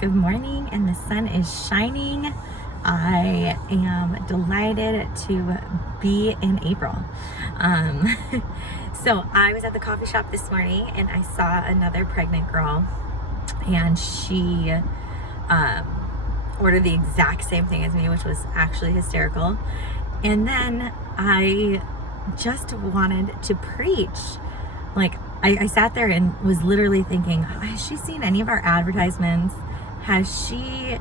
Good morning, and the sun is shining. I am delighted to be in April. So I was at the coffee shop this morning and I saw another pregnant girl, and she ordered the exact same thing as me, which was actually hysterical. And then I just wanted to preach. Like, I sat there and was literally thinking, has she seen any of our advertisements? Has she,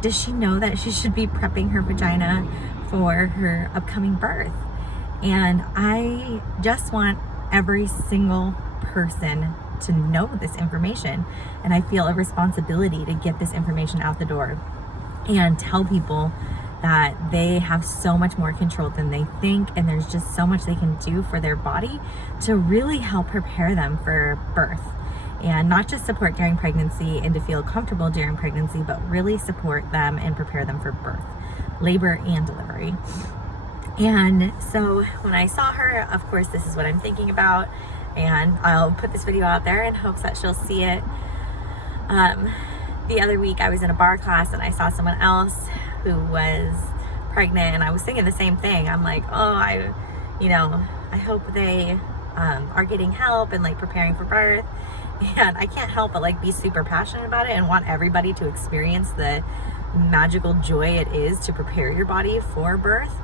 does she know that she should be prepping her vagina for her upcoming birth? And I just want every single person to know this information. And I feel a responsibility to get this information out the door and tell people that they have so much more control than they think, and there's just so much they can do for their body to really help prepare them for birth. And not just support during pregnancy and to feel comfortable during pregnancy, but really support them and prepare them for birth, labor and delivery. And so when I saw her, of course, this is what I'm thinking about, and I'll put this video out there in hopes that she'll see it. The other week I was in a bar class and I saw someone else who was pregnant, and I was thinking the same thing. I'm like, oh, I hope they are getting help and preparing for birth. And I can't help but be super passionate about it and want everybody to experience the magical joy it is to prepare your body for birth.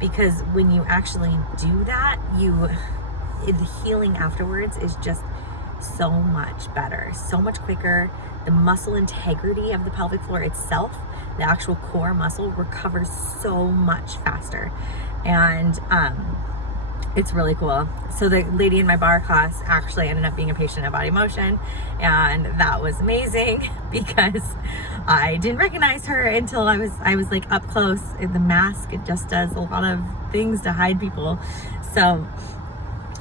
Because when you actually do that, the healing afterwards is just so much better, so much quicker. The muscle integrity of the pelvic floor itself, the actual core muscle, recovers so much faster. And it's really cool. So the lady in my bar class actually ended up being a patient at Body Motion, and that was amazing because I didn't recognize her until I was up close. The mask, it just does a lot of things to hide people. So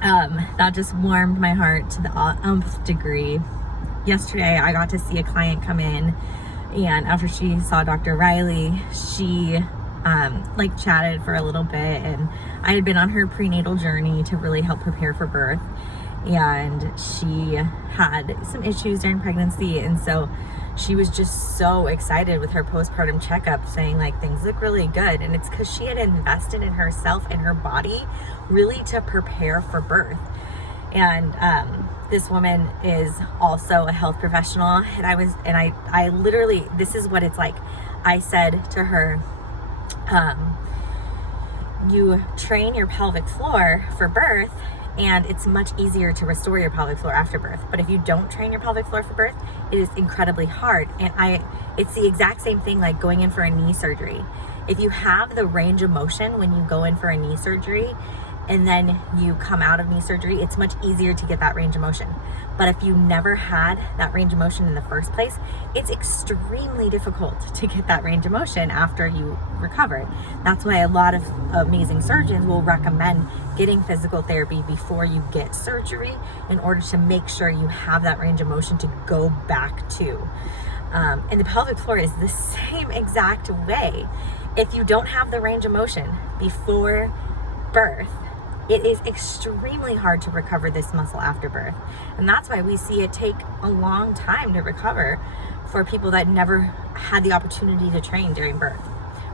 that just warmed my heart to the umpth degree. Yesterday I got to see a client come in, and after she saw Dr. Riley, she chatted for a little bit, and I had been on her prenatal journey to really help prepare for birth, and she had some issues during pregnancy, and so she was just so excited with her postpartum checkup, saying things look really good. And it's because she had invested in herself and her body really to prepare for birth. And this woman is also a health professional, and I literally, this is what it's like. I said to her, you train your pelvic floor for birth, and it's much easier to restore your pelvic floor after birth. But if you don't train your pelvic floor for birth, it is incredibly hard. And it's the exact same thing like going in for a knee surgery. If you have the range of motion when you go in for a knee surgery, and then you come out of knee surgery, it's much easier to get that range of motion. But if you never had that range of motion in the first place, it's extremely difficult to get that range of motion after you recover. That's why a lot of amazing surgeons will recommend getting physical therapy before you get surgery in order to make sure you have that range of motion to go back to. And the pelvic floor is the same exact way. If you don't have the range of motion before birth, it is extremely hard to recover this muscle after birth. And that's why we see it take a long time to recover for people that never had the opportunity to train during birth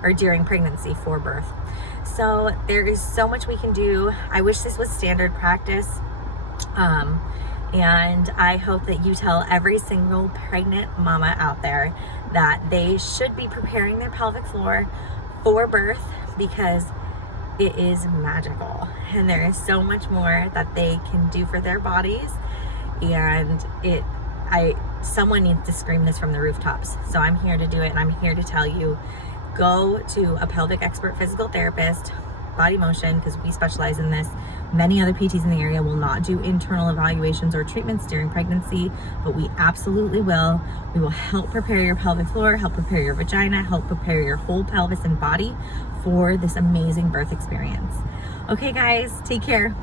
or during pregnancy for birth. So there is so much we can do. I wish this was standard practice. And I hope that you tell every single pregnant mama out there that they should be preparing their pelvic floor for birth, because it is magical, and there is so much more that they can do for their bodies. And someone needs to scream this from the rooftops. So I'm here to do it, and I'm here to tell you, go to a pelvic expert physical therapist, Body Motion, because we specialize in this. Many other PTs in the area will not do internal evaluations or treatments during pregnancy, but we absolutely will. We will help prepare your pelvic floor, help prepare your vagina, help prepare your whole pelvis and body for this amazing birth experience. Okay guys, take care.